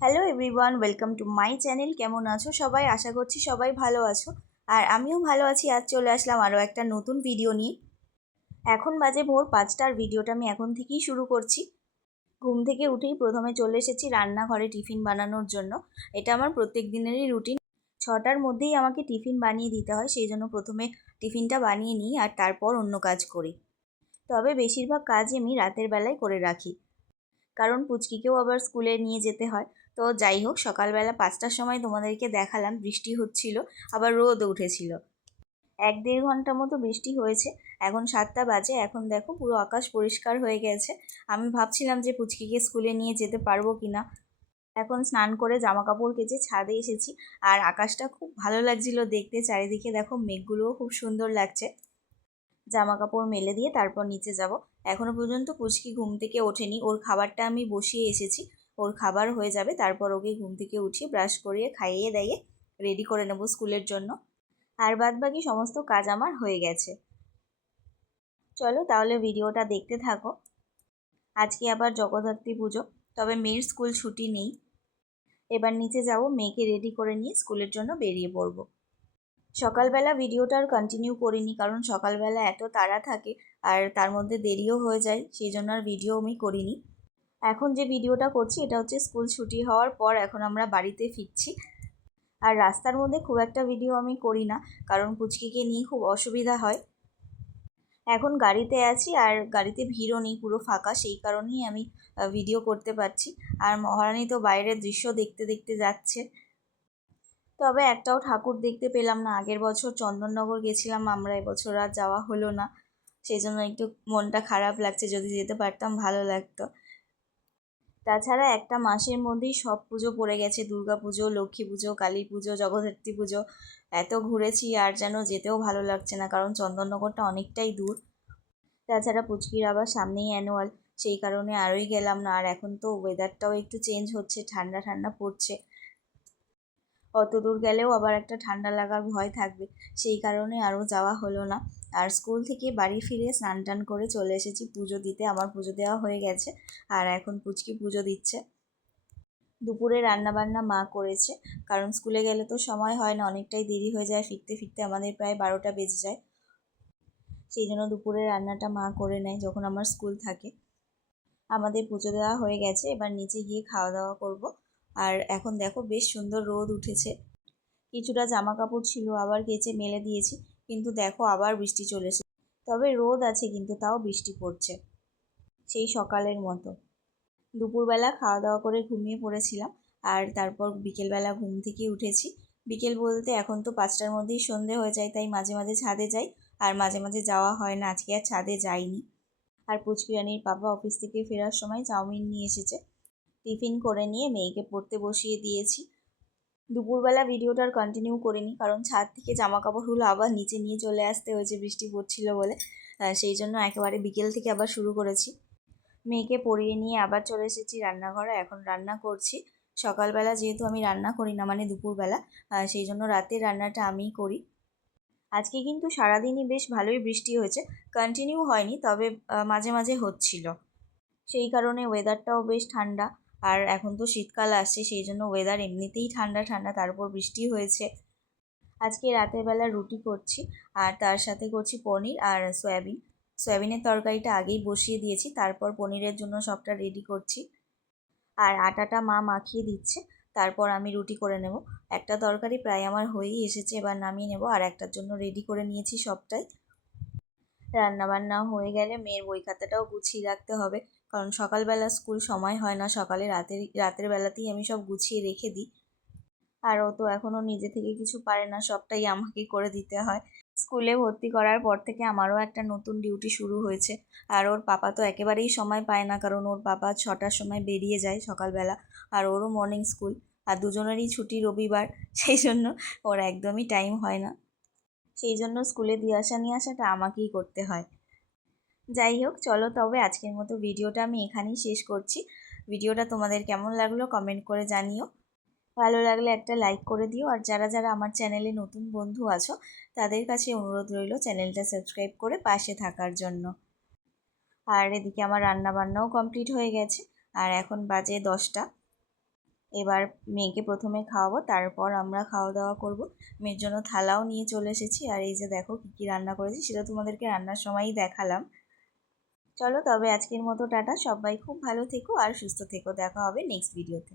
Hello everyone welcome to my channel কেমন আছো সবাই? আশা করছি সবাই ভালো আছো। আর আমিও ভালো আছি। আজ চলে আসলাম আরও একটা নতুন ভিডিও নিয়ে। এখন বাজে ভোর পাঁচটার ভিডিওটা আমি এখন থেকেই শুরু করছি। ঘুম থেকে উঠেই প্রথমে চলে এসেছি রান্নাঘরে টিফিন বানানোর জন্য। এটা আমার প্রত্যেক দিনেরই রুটিন ছটার মধ্যেই আমাকে টিফিন বানিয়ে দিতে হয়, সেই জন্য প্রথমে টিফিনটা বানিয়ে নিই আর তারপর অন্য কাজ করি। তবে বেশিরভাগ কাজই আমি রাতের বেলায় করে রাখি। কারণ পুচকিকেও আবার স্কুলে নিয়ে যেতে হয়। তো যাই হোক, সকালবেলা পাঁচটার সময় তোমাদেরকে দেখালাম, বৃষ্টি হচ্ছিল, আবার রোদ উঠেছিল। এক দেড় ঘণ্টা মতো বৃষ্টি হয়েছে, এখন সাতটা বাজে, এখন দেখো পুরো আকাশ পরিষ্কার হয়ে গেছে। আমি ভাবছিলাম যে পুচকিকে স্কুলে নিয়ে যেতে পারব কি না এখন স্নান করে জামা কাপড় কেচে ছাদে এসেছি, আর আকাশটা খুব ভালো লাগছিল দেখতে, চারিদিকে দেখো মেঘগুলোও খুব সুন্দর লাগছে। জামা কাপড় মেলে দিয়ে তারপর নিচে যাব। এখনও পর্যন্ত পুচকি ঘুম থেকে ওঠেনি। ওর খাবারটা আমি বসিয়ে এসেছি। ওর খাবার হয়ে যাবে। তারপর ওকে ঘুম থেকে উঠিয়ে ব্রাশ করিয়ে খাইয়ে দাইয়ে রেডি করে নেব স্কুলের জন্য। আর বাদ বাকি সমস্ত কাজ আমার হয়ে গেছে। চলো তাহলে ভিডিওটা দেখতে থাকো। আজকে আবার জগদ্ধাত্রী পুজো। তবে মেয়ের স্কুল ছুটি নেই। এবার নিচে যাব। মেয়েকে রেডি করে নিয়ে স্কুলের জন্য বেরিয়ে পড়ব। সকালবেলা ভিডিওটা আর কন্টিনিউ করিনি, কারণ সকালবেলা এত তাড়া থাকে আর তার মধ্যে দেরিও হয়ে যায়, সেই জন্য আর ভিডিও আমি করিনি। এখন যে ভিডিওটা করছি, এটা হচ্ছে স্কুল ছুটি হওয়ার পর এখন আমরা বাড়িতে ফিরছি। আর রাস্তার মধ্যে খুব একটা ভিডিও আমি করি না কারণ পুচকিকে নিয়ে খুব অসুবিধা হয়। এখন গাড়িতে আছি আর গাড়িতে ভিড়ও নেই, পুরো ফাঁকা, সেই কারণেই আমি ভিডিও করতে পারছি। আর মহারানী তো বাইরের দৃশ্য দেখতে দেখতে যাচ্ছে। তবে একটাও ঠাকুর দেখতে পেলাম না। আগের বছর চন্দননগর গেছিলাম, আমরা এবছর আর যাওয়া হলো না। সেই জন্য একটু মনটা খারাপ লাগছে, যদি যেতে পারতাম ভালো লাগতো। তাছাড়া একটা মাসের মধ্যেই সব পুজো পড়ে গেছে। দুর্গা পুজো, লক্ষ্মী পুজো, কালী পুজো, জগদ্ধাত্রী পুজো। এত ঘুরেছি আর যেন যেতেও ভালো লাগছে না, কারণ চন্দননগরটা অনেকটাই দূর। তাছাড়া পুচকির আবার সামনেই অ্যানুয়াল সেই কারণে আরোই গেলাম না। আর এখন তো ওয়েদারটাও একটু চেঞ্জ হচ্ছে, ঠান্ডা ঠান্ডা পড়ছে। অত দূর গেলেও আবার একটা ঠান্ডা লাগার ভয় থাকবে। সেই কারণে আরও যাওয়া হলো না। আর স্কুল থেকে বাড়ি ফিরে স্নান টান করে চলে এসেছি। পুজো দিতে আমার পুজো দেওয়া হয়ে গেছে। আর এখন পুচকি পুজো দিচ্ছে। দুপুরে রান্নাবান্না মা করেছে। কারণ স্কুলে গেলে তো সময় হয় না, অনেকটাই দেরি হয়ে যায়। ফিরতে ফিরতে আমাদের প্রায় বারোটা বেজে যায়। সেই জন্য দুপুরে রান্নাটা মা করে নেয় যখন আমার স্কুল থাকে। আমাদের পুজো দেওয়া হয়ে গেছে। এবার নিচে গিয়ে খাওয়া দাওয়া করব। আর এখন দেখো বেশ সুন্দর রোদ উঠেছে। কিছুটা জামা কাপড় ছিল, আবার কেচে মেলে দিয়েছি, কিন্তু দেখো আবার বৃষ্টি চলে এসেছে। তবে রোদ আছে, কিন্তু তাও বৃষ্টি পড়ছে সেই সকালের মতো। দুপুরবেলা খাওয়া দাওয়া করে ঘুমিয়ে পড়েছিলাম, আর তারপর বিকেলবেলা ঘুম থেকে উঠেছি। বিকেল বলতে এখন তো পাঁচটার মধ্যেই সন্ধে হয়ে যায়, তাই মাঝে মাঝে ছাদে যাই, আর মাঝে মাঝে যাওয়া হয় না, আজকে আর ছাদে যাইনি। আর পুচকিরানির পাপা অফিস থেকে ফেরার সময় চাউমিন নিয়ে এসেছে। টিফিন করে নিয়ে মেয়েকে পড়তে বসিয়ে দিয়েছি। দুপুরবেলা ভিডিওটা আর কন্টিনিউ করিনি, কারণ ছাদ থেকে জামা কাপড়গুলো আবার নিচে নিয়ে চলে আসতে হয়েছে, বৃষ্টি পড়ছিল বলে। সেই জন্য একেবারে বিকেল থেকে আবার শুরু করেছি। মেয়েকে পরিয়ে নিয়ে আবার চলে এসেছি রান্নাঘরে, এখন রান্না করছি। সকালবেলা যেহেতু আমি রান্না করি না মানে দুপুরবেলা সেই জন্য রাতের রান্নাটা আমিই করি। আজকে কিন্তু সারাদিনই বেশ ভালোই বৃষ্টি হয়েছে কন্টিনিউ হয়নি, তবে মাঝে মাঝে হচ্ছিল। সেই কারণে ওয়েদারটাও বেশ ঠান্ডা। আর এখন তো শীতকাল আসছে, সেই জন্য ওয়েদার এমনিতেই ঠান্ডা ঠান্ডা, তার উপর বৃষ্টি হয়েছে। আজকে রাতের বেলা রুটি করছি আর তার সাথে করছি পনির আর সয়াবিন। সয়াবিনের তরকারিটা আগেই বসিয়ে দিয়েছি, তারপর পনিরের জন্য সবটা রেডি করছি। আর আটাটা মা মাখিয়ে দিচ্ছে, তারপর আমি রুটি করে নেব। একটা তরকারি প্রায় আমার হয়েই এসেছে, এবার নামিয়ে নেব আর একটার জন্য রেডি করে নিয়েছি সবটাই। রান্নাবান্না হয়ে গেলে মেয়ের বই খাতাটাও গুছিয়ে রাখতে হবে। কারণ সকালবেলা স্কুল সময় হয় না, সকালে রাতের রাতের বেলাতেই আমি সব গুছিয়ে রেখে দিই। আর ও তো এখনও নিজে থেকে কিছু পারে না, সবটাই আমাকে করে দিতে হয়। স্কুলে ভর্তি করার পর থেকে আমারও একটা নতুন ডিউটি শুরু হয়েছে। আর ওর পাপা তো একেবারেই সময় পায় না, কারণ ওর পাপা ছটার সময় বেরিয়ে যায় সকালবেলা। আর ওরও মর্নিং স্কুল আর দুজনেরই ছুটি রবিবার, সেই জন্য ওর একদমই টাইম হয় না। সেই জন্য স্কুলে দিয়ে আসা নিয়ে আসাটা আমাকেই করতে হয়। যাই হোক, চলো তবে আজকের মতো ভিডিওটা আমি এখানেই শেষ করছি। ভিডিওটা তোমাদের কেমন লাগল কমেন্ট করে জানিও। ভালো লাগলে একটা লাইক করে দিও। আর যারা যারা আমার চ্যানেলে নতুন বন্ধু আছো, তাদের কাছে অনুরোধ রইল চ্যানেলটা সাবস্ক্রাইব করে পাশে থাকার জন্য। আর এদিকে আমার রান্না বান্নাও কমপ্লিট হয়ে গেছে। আর এখন বাজে দশটা। এবার মেয়েকে প্রথমে খাওয়াবো, তারপর আমরা খাওয়া দাওয়া করব। মেয়ের জন্য থালাও নিয়ে চলে এসেছি। আর এই যে দেখো কী কী রান্না করেছি, সেটা তোমাদেরকে রান্নার সময়ই দেখালাম। চলো তবে আজকের মতো টাটা। সবাই খুব ভালো থেকো আর সুস্থ থেকো। দেখা হবে নেক্সট ভিডিওতে